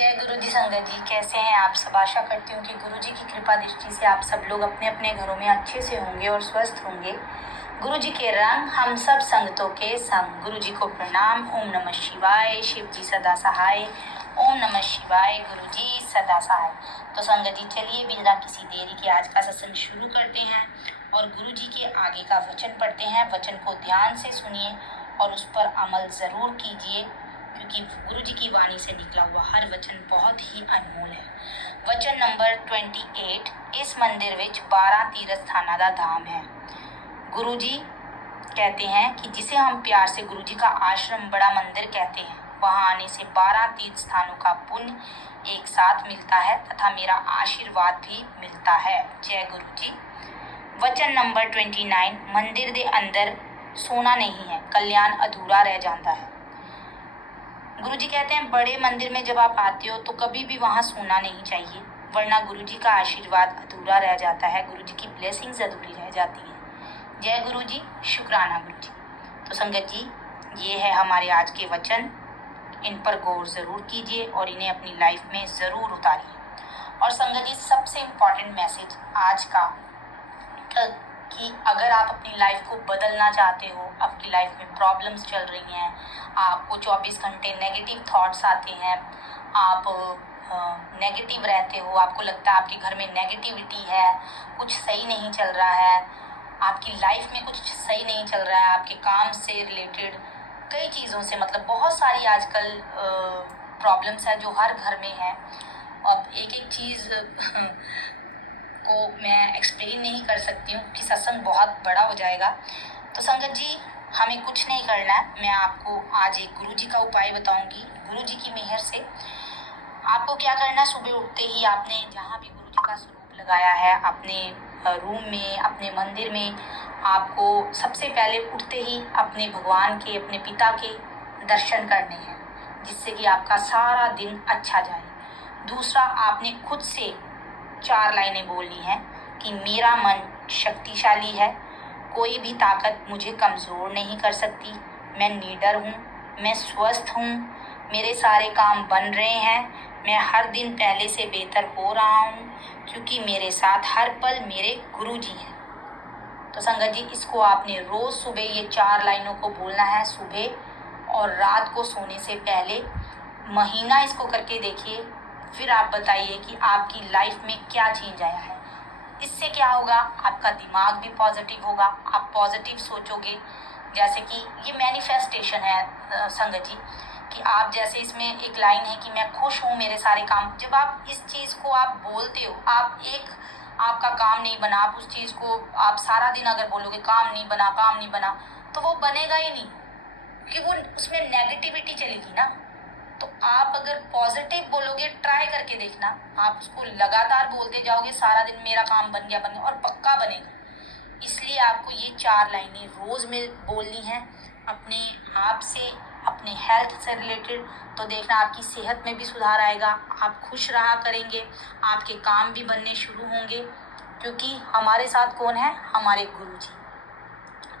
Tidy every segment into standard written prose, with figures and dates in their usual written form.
जय गुरु जी संगत जी, कैसे हैं आप सब। आशा करती हूँ कि गुरु जी की कृपा दृष्टि से आप सब लोग अपने अपने घरों में अच्छे से होंगे और स्वस्थ होंगे। गुरु जी के रंग हम सब संगतों के संग। गुरु जी को प्रणाम। ओम नमः शिवाय। शिव जी सदा सहाय। ओम नमः शिवाय। गुरु जी सदा सहाय। तो संगत जी चलिए बिना किसी देरी के आज का सत्संग शुरू करते हैं और गुरु जी के आगे का वचन पढ़ते हैं। वचन को ध्यान से सुनिए और उस पर अमल जरूर कीजिए, क्योंकि गुरु जी की वाणी से निकला हुआ हर वचन बहुत ही अनमोल है। वचन नंबर 28। इस मंदिर विच 12 तीर्थ स्थानां दा धाम है। गुरु जी कहते हैं कि जिसे हम प्यार से गुरु जी का आश्रम बड़ा मंदिर कहते हैं, वहां आने से 12 तीर्थ स्थानों का पुण्य एक साथ मिलता है तथा मेरा आशीर्वाद भी मिलता है। जय गुरु जी। वचन नंबर 29। मंदिर दे अंदर सोना नहीं है, कल्याण अधूरा रह जाता है। गुरु जी कहते हैं बड़े मंदिर में जब आप आते हो तो कभी भी वहां सोना नहीं चाहिए, वरना गुरु जी का आशीर्वाद अधूरा रह जाता है, गुरु जी की ब्लेसिंग्स अधूरी रह जाती है। जय गुरु जी, शुक्राना गुरु जी। तो संगत जी, ये है हमारे आज के वचन। इन पर गौर जरूर कीजिए और इन्हें अपनी लाइफ में जरूर उतारिए। और संगत जी, सबसे इम्पोर्टेंट मैसेज आज का कि अगर आप अपनी लाइफ को बदलना चाहते हो, आपकी लाइफ में प्रॉब्लम्स चल रही हैं, आपको 24 घंटे नेगेटिव थॉट्स आते हैं, आप नेगेटिव रहते हो, आपको लगता है आपके घर में नेगेटिविटी है, कुछ सही नहीं चल रहा है, आपकी लाइफ में कुछ सही नहीं चल रहा है, आपके काम से रिलेटेड कई चीज़ों से, मतलब बहुत सारी आजकल प्रॉब्लम्स है जो हर घर में है। अब एक एक चीज़ को मैं एक्सप्लेन नहीं कर सकती हूँ कि सत्संग बहुत बड़ा हो जाएगा। तो संगत जी, हमें कुछ नहीं करना है। मैं आपको आज एक गुरु जी का उपाय बताऊंगी। गुरु जी की मेहर से आपको क्या करना है, सुबह उठते ही आपने जहाँ भी गुरु जी का स्वरूप लगाया है, अपने रूम में, अपने मंदिर में, आपको सबसे पहले उठते ही अपने भगवान के, अपने पिता के दर्शन करने हैं, जिससे कि आपका सारा दिन अच्छा जाए। दूसरा, आपने खुद से 4 लाइनें बोलनी हैं कि मेरा मन शक्तिशाली है, कोई भी ताकत मुझे कमज़ोर नहीं कर सकती, मैं निडर हूँ, मैं स्वस्थ हूँ, मेरे सारे काम बन रहे हैं, मैं हर दिन पहले से बेहतर हो रहा हूँ, क्योंकि मेरे साथ हर पल मेरे गुरु जी हैं। तो संगत जी, इसको आपने रोज़ सुबह ये 4 लाइनों को बोलना है, सुबह और रात को सोने से पहले। महीना इसको करके देखिए, फिर आप बताइए कि आपकी लाइफ में क्या चेंज आया है। इससे क्या होगा, आपका दिमाग भी पॉजिटिव होगा, आप पॉजिटिव सोचोगे। जैसे कि ये मैनिफेस्टेशन है संगत जी, कि आप जैसे इसमें एक लाइन है कि मैं खुश हूँ, मेरे सारे काम, जब आप इस चीज़ को आप बोलते हो, आपका काम नहीं बना, आप उस चीज़ को आप सारा दिन अगर बोलोगे काम नहीं बना, काम नहीं बना, तो वो बनेगा ही नहीं, क्योंकि वो उसमें नेगेटिविटी चलेगी ना। तो आप अगर पॉजिटिव बोलोगे, ट्राई करके देखना, आप उसको लगातार बोलते जाओगे, सारा दिन मेरा काम बन गया और पक्का बनेगा। इसलिए आपको ये 4 लाइनें रोज़ में बोलनी है अपने आप से, अपने हेल्थ से रिलेटेड। तो देखना आपकी सेहत में भी सुधार आएगा, आप खुश रहा करेंगे, आपके काम भी बनने शुरू होंगे, क्योंकि हमारे साथ कौन है, हमारे गुरु जी।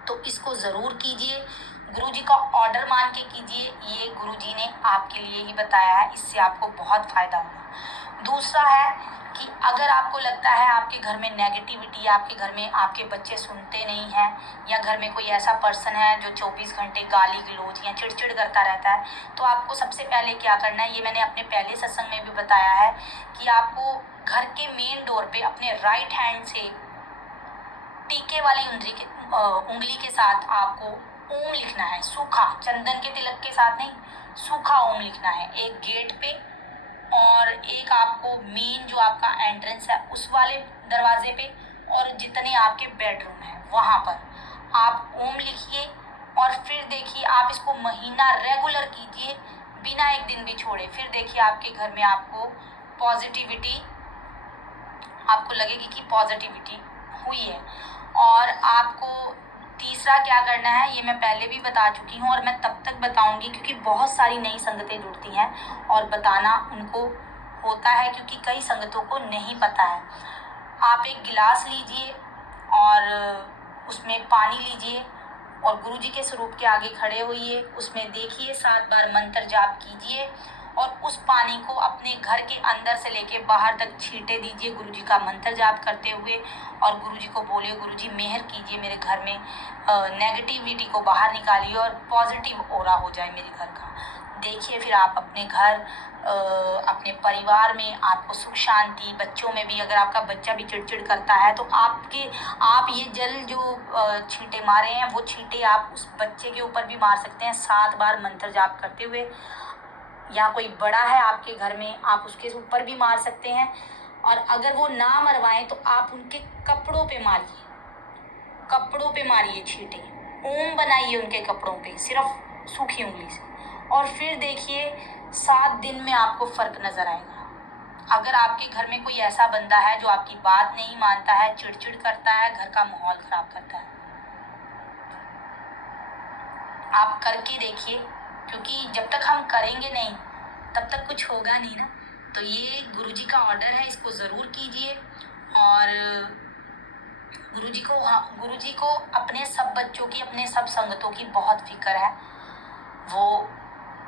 तो इसको ज़रूर कीजिए, गुरु जी का ऑर्डर मान के कीजिए, ये गुरु जी ने आपके लिए ही बताया है, इससे आपको बहुत फ़ायदा होगा। दूसरा है कि अगर आपको लगता है आपके घर में नेगेटिविटी, आपके घर में आपके बच्चे सुनते नहीं हैं, या घर में कोई ऐसा पर्सन है जो 24 घंटे गाली गलौज या चिड़चिड़ करता रहता है, तो आपको सबसे पहले क्या करना है, ये मैंने अपने पहले सत्संग में भी बताया है कि आपको घर के मेन डोर पे अपने राइट हैंड से टीके वाली उंगली के साथ आपको ओम लिखना है, सूखा, चंदन के तिलक के साथ नहीं, सूखा ओम लिखना है, एक गेट पे और एक आपको मेन जो आपका एंट्रेंस है उस वाले दरवाजे पे, और जितने आपके बेडरूम हैं वहाँ पर आप ओम लिखिए। और फिर देखिए, आप इसको महीना रेगुलर कीजिए, बिना एक दिन भी छोड़े। फिर देखिए आपके घर में आपको पॉजिटिविटी, आपको लगेगी कि पॉजिटिविटी हुई है। और आपको तीसरा क्या करना है, ये मैं पहले भी बता चुकी हूँ और मैं तब तक बताऊंगी क्योंकि बहुत सारी नई संगतें जुड़ती हैं और बताना उनको होता है, क्योंकि कई संगतों को नहीं पता है। आप एक गिलास लीजिए और उसमें पानी लीजिए और गुरु जी के स्वरूप के आगे खड़े होइए, उसमें देखिए 7 बार मंत्र जाप कीजिए और उस पानी को अपने घर के अंदर से लेके बाहर तक छींटे दीजिए गुरुजी का मंत्र जाप करते हुए, और गुरुजी को बोलिए गुरुजी मेहर कीजिए मेरे घर में, नेगेटिविटी को बाहर निकालिए और पॉजिटिव ऑरा हो जाए मेरे घर का। देखिए फिर आप अपने घर, अपने परिवार में आपको सुख शांति, बच्चों में भी, अगर आपका बच्चा भी चिड़चिड़ करता है तो आप ये जल जो छींटे मारे हैं वो छींटे आप उस बच्चे के ऊपर भी मार सकते हैं 7 बार मंत्र जाप करते हुए। या कोई बड़ा है आपके घर में, आप उसके ऊपर भी मार सकते हैं। और अगर वो ना मरवाएं तो आप उनके कपड़ों पे मारिए, कपड़ों पे मारिए छींटे, ओम बनाइए उनके कपड़ों पे सिर्फ सूखी उंगली से, और फिर देखिए 7 दिन में आपको फर्क नजर आएगा। अगर आपके घर में कोई ऐसा बंदा है जो आपकी बात नहीं मानता है, चिड़चिड़ करता है, घर का माहौल खराब करता है, आप करके देखिए, क्योंकि जब तक हम करेंगे नहीं तब तक कुछ होगा नहीं ना। तो ये गुरुजी का ऑर्डर है, इसको ज़रूर कीजिए। और गुरुजी को अपने सब बच्चों की, अपने सब संगतों की बहुत फिक्र है। वो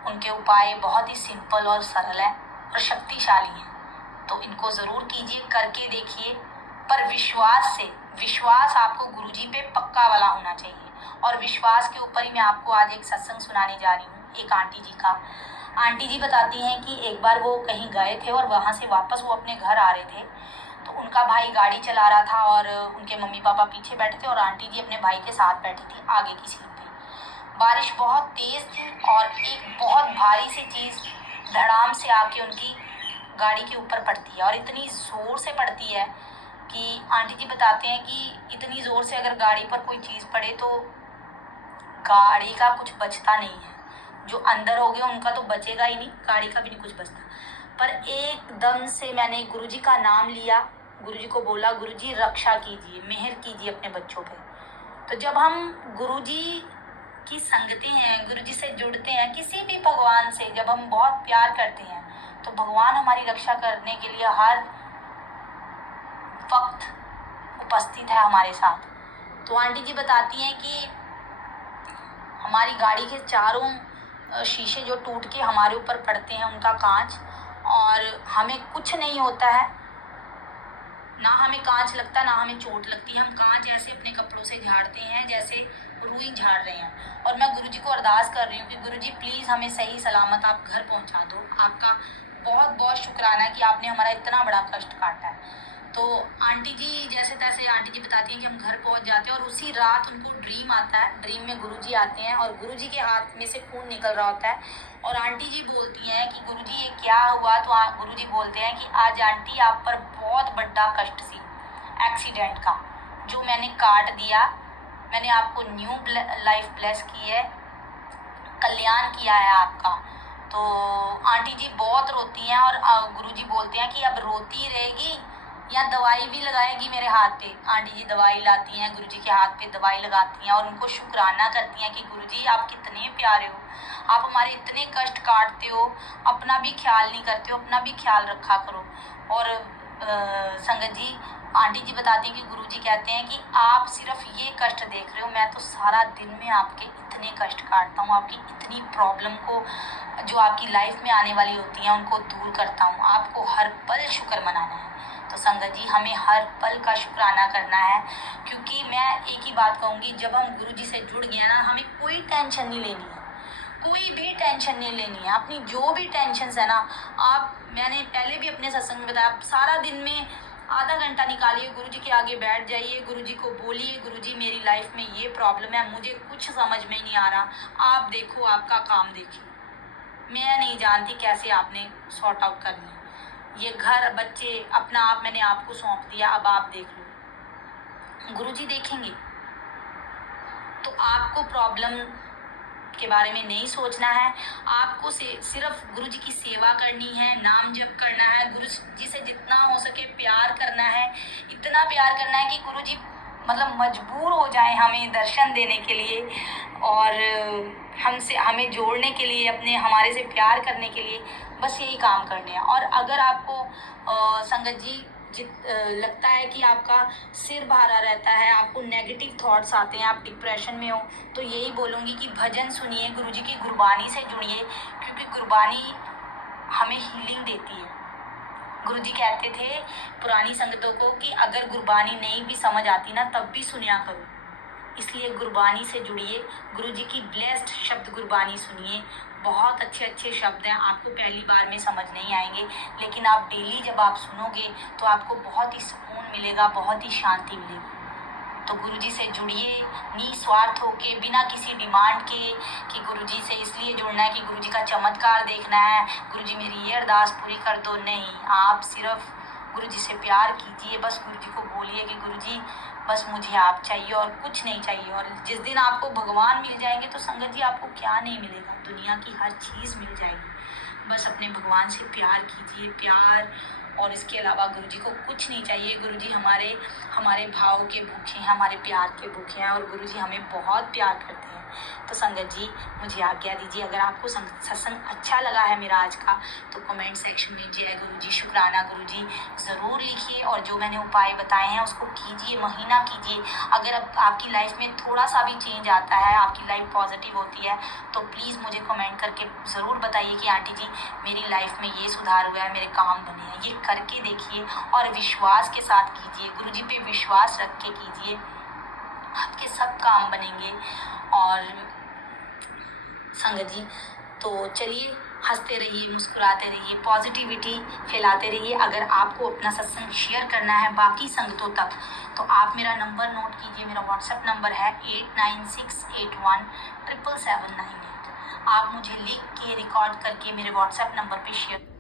उनके उपाय बहुत ही सिंपल और सरल है और शक्तिशाली हैं। तो इनको ज़रूर कीजिए, करके देखिए, पर विश्वास आपको गुरुजी पे पक्का वाला होना चाहिए। और विश्वास के ऊपर ही मैं आपको आज एक सत्संग सुनाने जा रही हूँ, एक आंटी जी का। आंटी जी बताती हैं कि एक बार वो कहीं गए थे और वहाँ से वापस वो अपने घर आ रहे थे, तो उनका भाई गाड़ी चला रहा था और उनके मम्मी पापा पीछे बैठे थे और आंटी जी अपने भाई के साथ बैठी थी आगे की सीट पे। बारिश बहुत तेज़ थी और एक बहुत भारी सी चीज़ धड़ाम से आके उनकी गाड़ी के ऊपर पड़ती है, और इतनी ज़ोर से पड़ती है कि आंटी जी बताते हैं कि इतनी ज़ोर से अगर गाड़ी पर कोई चीज़ पड़े तो गाड़ी का कुछ बचता नहीं है। जो अंदर हो गया उनका तो बचेगा ही नहीं, गाड़ी का भी नहीं कुछ बचता। पर एकदम से मैंने गुरुजी का नाम लिया, गुरुजी को बोला गुरुजी रक्षा कीजिए, मेहर कीजिए अपने बच्चों पे। तो जब हम गुरुजी की संगति हैं, गुरुजी से जुड़ते हैं, किसी भी भगवान से जब हम बहुत प्यार करते हैं तो भगवान हमारी रक्षा करने के लिए हर वक्त उपस्थित है हमारे साथ। तो आंटी जी बताती हैं कि हमारी गाड़ी के चारों शीशे जो टूट के हमारे ऊपर पड़ते हैं, उनका कांच, और हमें कुछ नहीं होता है, ना हमें कांच लगता ना हमें चोट लगती है। हम कांच ऐसे अपने कपड़ों से झाड़ते हैं जैसे रुई झाड़ रहे हैं। और मैं गुरुजी को अरदास कर रही हूँ कि गुरुजी प्लीज़ हमें सही सलामत आप घर पहुँचा दो। आपका बहुत बहुत शुक्राना है कि आपने हमारा इतना बड़ा कष्ट काटा है। तो आंटी जी जैसे तैसे आंटी जी बताती हैं कि हम घर पहुंच जाते हैं और उसी रात उनको ड्रीम आता है। ड्रीम में गुरुजी आते हैं और गुरुजी के हाथ में से खून निकल रहा होता है, और आंटी जी बोलती हैं कि गुरुजी ये क्या हुआ। तो गुरुजी बोलते हैं कि आज आंटी आप पर बहुत बड़ा कष्ट सी एक्सीडेंट का, जो मैंने काट दिया। मैंने आपको न्यू लाइफ ब्लेस की है, कल्याण किया है आपका। तो आंटी जी बहुत रोती हैं और गुरुजी बोलते हैं कि अब रोती रहेगी या दवाई भी लगाएगी मेरे हाथ पे। आंटी जी दवाई लाती हैं, गुरुजी के हाथ पे दवाई लगाती हैं और उनको शुक्राना करती हैं कि गुरुजी आप कितने प्यारे हो, आप हमारे इतने कष्ट काटते हो, अपना भी ख्याल नहीं करते हो, अपना भी ख्याल रखा करो। और संगत जी आंटी जी बताती हैं कि गुरुजी कहते हैं कि आप सिर्फ ये कष्ट देख रहे हो, मैं तो सारा दिन में आपके इतने कष्ट काटता हूँ, आपकी इतनी प्रॉब्लम को जो आपकी लाइफ में आने वाली होती हैं उनको दूर करता हूँ। आपको हर पल शुक्र मनाना है। तो संगत जी हमें हर पल का शुक्राना करना है, क्योंकि मैं एक ही बात कहूँगी, जब हम गुरुजी से जुड़ गए ना, हमें कोई टेंशन नहीं लेनी है, कोई भी टेंशन नहीं लेनी है। अपनी जो भी टेंशन है ना, मैंने पहले भी अपने सत्संग में बताया, आप सारा दिन में आधा घंटा निकालिए, गुरुजी के आगे बैठ जाइए, गुरुजी को बोलिए गुरुजी मेरी लाइफ में ये प्रॉब्लम है, मुझे कुछ समझ में नहीं आ रहा, आप देखो, आपका काम देखिए, मैं नहीं जानती कैसे आपने सॉर्ट आउट करनी है। ये घर बच्चे अपना आप मैंने आपको सौंप दिया, अब आप देख लो। गुरुजी देखेंगे। तो आपको प्रॉब्लम के बारे में नहीं सोचना है, आपको सिर्फ गुरुजी की सेवा करनी है, नाम जप करना है, गुरुजी से जितना हो सके प्यार करना है, इतना प्यार करना है कि गुरुजी मतलब मजबूर हो जाए हमें दर्शन देने के लिए और हमें जोड़ने के लिए, हमारे से प्यार करने के लिए। बस यही काम करने हैं। और अगर आपको संगत जी लगता है कि आपका सिर भारा रहता है, आपको नेगेटिव थॉट्स आते हैं, आप डिप्रेशन में हो, तो यही बोलूँगी कि भजन सुनिए, गुरुजी की गुरबानी से जुड़िए, क्योंकि गुरबानी हमें हीलिंग देती है। गुरुजी कहते थे पुरानी संगतों को कि अगर गुरबानी नहीं भी समझ आती ना तब भी सुनिया करो। इसलिए गुरबानी से जुड़िए, गुरुजी की ब्लेस्ड शब्द गुरबानी सुनिए। बहुत अच्छे अच्छे शब्द हैं, आपको पहली बार में समझ नहीं आएंगे, लेकिन आप डेली जब आप सुनोगे तो आपको बहुत ही सुकून मिलेगा, बहुत ही शांति मिलेगी। तो गुरुजी से जुड़िए निस्वार्थ होके, बिना किसी डिमांड के कि गुरुजी से इसलिए जुड़ना है कि गुरुजी का चमत्कार देखना है, गुरुजी मेरी ये अरदास पूरी कर दो। नहीं, आप सिर्फ गुरुजी से प्यार कीजिए। बस गुरुजी को बोलिए कि गुरुजी बस मुझे आप चाहिए और कुछ नहीं चाहिए। और जिस दिन आपको भगवान मिल जाएंगे तो संगत जी आपको क्या नहीं मिलेगा, दुनिया की हर चीज़ मिल जाएगी। बस अपने भगवान से प्यार कीजिए, प्यार, और इसके अलावा गुरुजी को कुछ नहीं चाहिए। गुरुजी हमारे भाव के भूखे हैं, हमारे प्यार के भूखे हैं, और गुरुजी हमें बहुत प्यार करते हैं। तो संगत जी मुझे आज्ञा दीजिए। अगर आपको सत्संग अच्छा लगा है मेरा आज का, तो कमेंट सेक्शन में जय गुरुजी, शुक्राना गुरुजी ज़रूर लिखिए, और जो मैंने उपाय बताए हैं उसको कीजिए, महीना कीजिए। अगर अब आपकी लाइफ में थोड़ा सा भी चेंज आता है, आपकी लाइफ पॉजिटिव होती है, तो प्लीज़ मुझे कमेंट करके ज़रूर बताइए कि आंटी जी मेरी लाइफ में ये सुधार हुआ है, मेरे काम बने हैं। ये करके देखिए और विश्वास के साथ कीजिए, गुरुजी पे विश्वास रख के कीजिए, आपके सब काम बनेंगे। और संगत जी तो चलिए, हंसते रहिए, मुस्कुराते रहिए, पॉजिटिविटी फैलाते रहिए। अगर आपको अपना सत्संग शेयर करना है बाकी संगतों तक, तो आप मेरा नंबर नोट कीजिए। मेरा व्हाट्सएप नंबर है 8968177798। आप मुझे लिख के रिकॉर्ड करके मेरे व्हाट्सएप नंबर पे शेयर।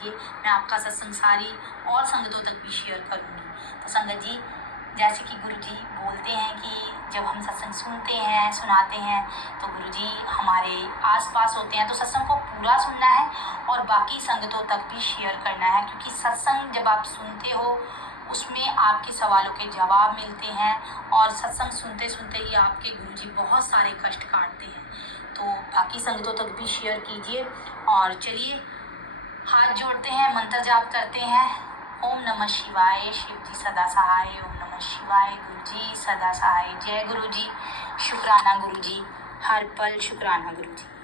मैं आपका सत्संग सारी और संगतों तक भी शेयर करूँगी। तो संगत जी, जैसे कि गुरुजी बोलते हैं कि जब हम सत्संग सुनते हैं, सुनाते हैं, तो गुरुजी हमारे आसपास होते हैं। तो सत्संग को पूरा सुनना है और बाकी संगतों तक भी शेयर करना है, क्योंकि सत्संग जब आप सुनते हो उसमें आपके सवालों के जवाब मिलते हैं, और सत्संग सुनते सुनते ही आपके गुरुजी बहुत सारे कष्ट काटते हैं। तो बाकी संगतों तक भी शेयर कीजिए। और चलिए हाथ जोड़ते हैं, मंत्र जाप करते हैं। ओम नमः शिवाय, शिव जी सदा सहाय। ओम नमः शिवाय, गुरु जी सदा सहाय। जय गुरु जी, शुक्राना गुरु जी, हर पल शुक्राना गुरु जी।